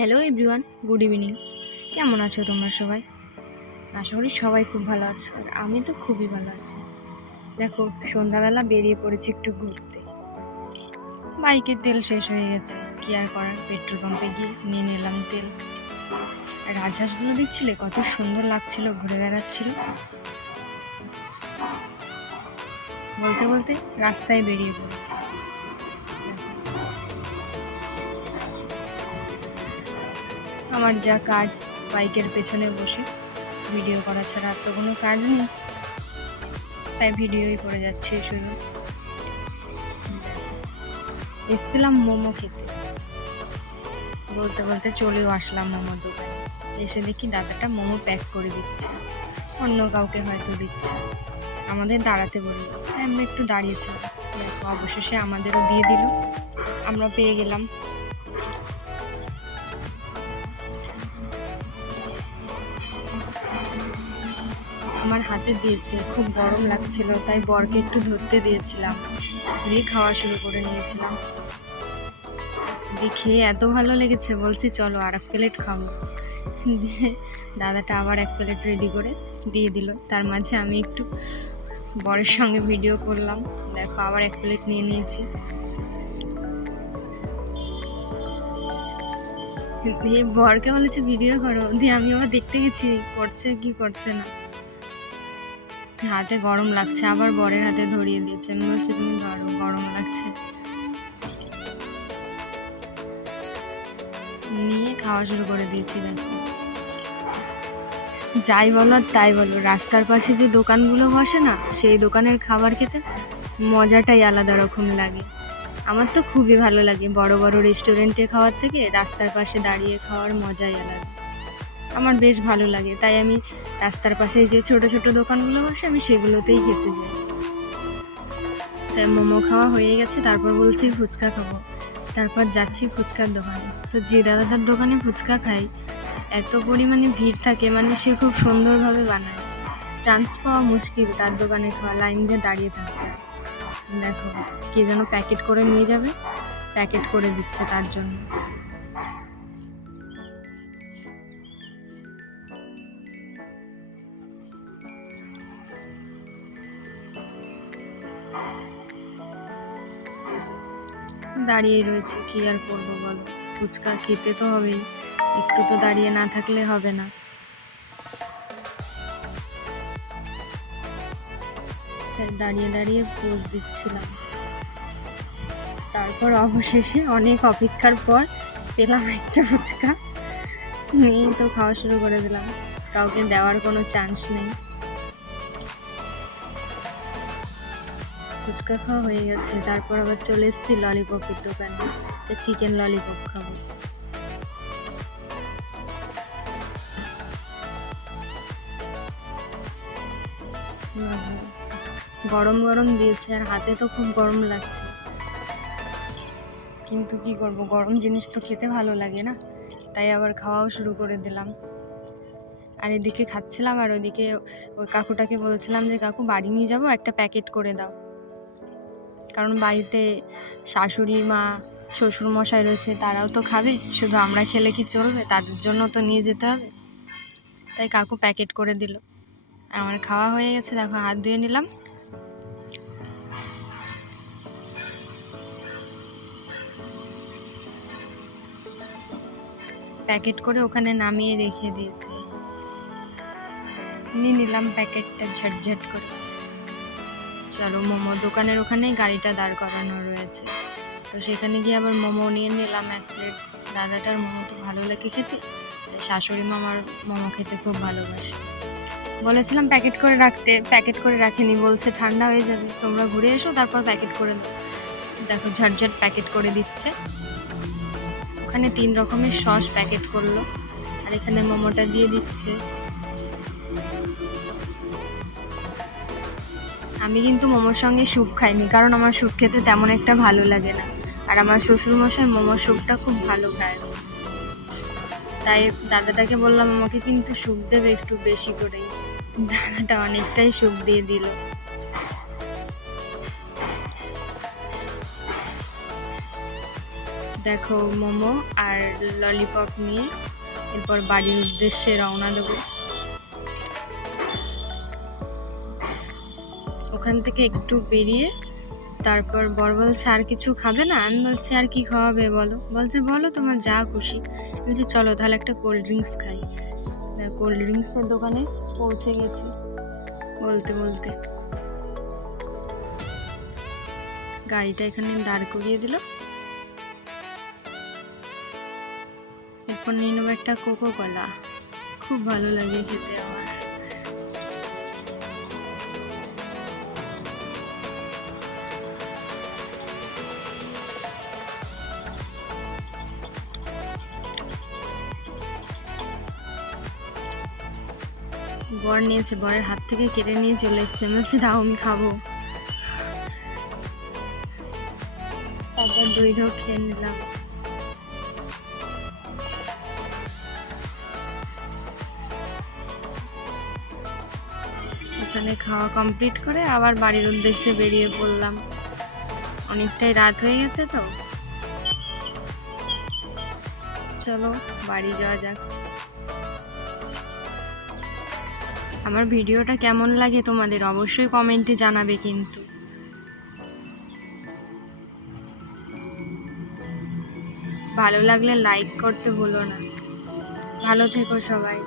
Hello everyone good evening কেমন আছো তোমরা সবাই? আশা করি সবাই খুব ভালো আছো, আর আমি তো খুবই ভালো আছি। দেখো, সন্ধ্যাবেলা বেরিয়ে পড়েছি একটু ঘুরতে। বাইকের তেল শেষ হয়ে গেছে, কি আর করার? পেট্রোল পাম্পে গিয়ে নিয়ে নিলাম তেল। রাজহাঁসগুলো দেখছিলে? কত সুন্দর লাগছিল, ঘুরে বেড়াচ্ছিল। বলতে বলতে রাস্তায় বেরিয়ে পড়েছি। আমার যা কাজ বাইকের পেছনে বসে। ভিডিও করা ছাড়া আর তো কোনো কাজ নেই। তাই ভিডিওই করে যাচ্ছে শুধু। এসছিলাম মোমো খেতে। বলতে বলতে চলেও আসলাম মোমোর দোকানে। এসে দেখি দাদাটা মোমো প্যাক করে দিচ্ছে। অন্য কাউকে হয়তো দিচ্ছে। আমাদের দাঁড়াতে বলল তাই আমরা একটু দাঁড়িয়েছিলাম অবশেষে আমাদেরও দিয়ে দিল। আমরা পেয়ে গেলাম। আমার হাতে দিয়েছে, খুব গরম লাগছিল, তাই বরকে একটু ধরতে দিয়েছিলাম। দিয়ে খাওয়া শুরু করে নিয়েছিলাম। দিয়ে খেয়ে এত ভালো লেগেছে, বলছি চলো আর এক প্লেট খাব। দিয়ে দাদাটা আবার এক প্লেট রেডি করে দিয়ে দিল। তার মাঝে আমি একটু বরের সঙ্গে ভিডিও করলাম। দেখো, আবার এক প্লেট নিয়ে নিয়েছি। দিয়ে বরকে বলেছে ভিডিও করো। দিয়ে আমি আবার দেখতে গেছি, করছে কি করছে না। হাতে গরম লাগছে, আবার বরের হাতে ধরিয়ে দিয়েছে। আমি বলছি, তুমি ধরো, গরম লাগছে। নিয়ে খাওয়া শুরু করে দিয়েছি দেখো। যাই বলো আর তাই বলো, রাস্তার পাশে যে দোকানগুলো বসে না, সেই দোকানের খাবার খেতে মজাটাই আলাদা রকম লাগে। আমার তো খুবই ভালো লাগে বড় বড় রেস্টুরেন্টে খাওয়ার থেকে, রাস্তার পাশে দাঁড়িয়ে খাওয়ার মজাই আলাদা। আমার বেশ ভালো লাগে। তাই আমি রাস্তার পাশে যে ছোট ছোট দোকানগুলো বসে আমি সেগুলোতেই খেতে যাই। তাই মোমো খাওয়া হয়ে গেছে, তারপর বলছি ফুচকা খাব। তারপর যাচ্ছি ফুচকার দোকানে। তো যে দাদাটার দোকানে ফুচকা খাই, এত পরিমাণে ভিড় থাকে মানে সে খুব সুন্দরভাবে বানায়। চান্স পাওয়া মুশকিল তার দোকানে খাওয়া, লাইন দিয়ে দাঁড়িয়ে থাকতে। দেখো, কে যেন প্যাকেট করে নিয়ে যাবে, প্যাকেট করে দিচ্ছে তার জন্য। দাঁড়িয়ে রয়েছে, কি আর করব বলো? ফুচকা খেতে তো হবেই, একটু তো দাঁড়িয়ে না থাকলে হবে না। দাঁড়িয়ে দাঁড়িয়ে পোজ দিচ্ছিলাম। তারপর অবশেষে অনেক অপেক্ষার পর পেলাম একটা ফুচকা। নিয়ে তো খাওয়া শুরু করে দিলাম। কাউকে দেওয়ার কোনো চান্স নেই। ফুচকা খাওয়া হয়ে গেছে। তারপর আবার চলে এসেছি ললিপপের দোকানে। চিকেন ললিপপ খাব। গরম গরম দিয়েছে, আর হাতে তো খুব গরম লাগছে। কিন্তু কি করব, গরম জিনিস তো খেতে ভালো লাগে না। তাই আবার খাওয়াও শুরু করে দিলাম। আর এদিকে খাচ্ছিলাম, আর ওইদিকে ওই কাকুটাকে বলছিলাম যে, কাকু বাড়ি নিয়ে যাব, একটা প্যাকেট করে দাও। কারণ বাড়িতে শাশুড়ি মা শ্বশুর মশাই রয়েছে, তারাও তো খাবে। শুধু আমরা খেলে কি চলবে? তাদের জন্য তো নিয়ে যেতে হবে। তাই কাকু প্যাকেট করে দিল। আমার খাওয়া হয়ে গেছে, দেখো হাত ধুয়ে নিলাম। প্যাকেট করে ওখানে নামিয়ে রেখে দিয়েছে। নিয়ে নিলাম প্যাকেটটা ঝটঝট করে। চলো, মোমো দোকানের ওখানেই গাড়িটা দাঁড় করানো রয়েছে। তো সেখানে গিয়ে আবার মোমো নিয়ে নিলাম এক প্লেট। দাদাটার মোমো তো ভালো লাগে খেতে শাশুড়ি মামার মোমো খেতে খুব ভালোবাসে। বলেছিলাম, প্যাকেট করে রাখতে, প্যাকেট করে রাখিনি। বলছে, ঠান্ডা হয়ে যাবে, তোমরা ঘুরে এসো, তারপর প্যাকেট করে দেখো, ঝটঝট প্যাকেট করে দিচ্ছে। ওখানে তিন রকমের সস প্যাকেট করল, আর এখানে মোমোটা দিয়ে দিচ্ছে। আমি কিন্তু মোমোর সঙ্গে স্যুপ খাইনি, কারণ আমার স্যুপ খেতে তেমন একটা ভালো লাগে না। আর আমার শ্বশুরমশাই মোমোর স্যুপটা খুব ভালো খায়। তাই দাদাটাকে বললাম, আমাকে কিন্তু স্যুপ দেবে একটু বেশি করেই। দাদাটা অনেকটাই স্যুপ দিয়ে দিল। দেখো, মোমো আর ললিপপ নিয়ে এরপর বাড়ির উদ্দেশ্যে রওনা দেবো। ওখান থেকে একটু বেরিয়ে তারপর বর বলছে, আর কিছু খাবে না? আমি বলছি, আর কি খাওয়াবে বলো? বলছে, বলো তোমার যা খুশি। বলছি, চলো তাহলে একটা কোল্ড ড্রিঙ্কস খাই। কোল্ড ড্রিঙ্কসের দোকানে পৌঁছে গেছি বলতে বলতে। গাড়িটা এখানে দাঁড় করিয়ে দিল। এরপর নিয়ে নেব একটা কোকো কলা খুব ভালো লাগে খেতে আমার। বর নিয়েছে, বরের হাত থেকে কেড়ে নিয়ে চলে এসছে। বলছি, দাও, আমি খাব। তারপর দুই ঢোক খেয়ে নিলাম। ওখানে খাওয়া কমপ্লিট করে আবার বাড়ির উদ্দেশ্যে বেরিয়ে পড়লাম। অনেকটাই রাত হয়ে গেছে তো। চলো, বাড়ি যাওয়া যাক। আমার ভিডিওটা কেমন লাগে তোমাদের অবশ্যই কমেন্টে জানাবে কিন্তু। ভালো লাগলে লাইক করতে ভুলো না। ভালো থেকো সবাই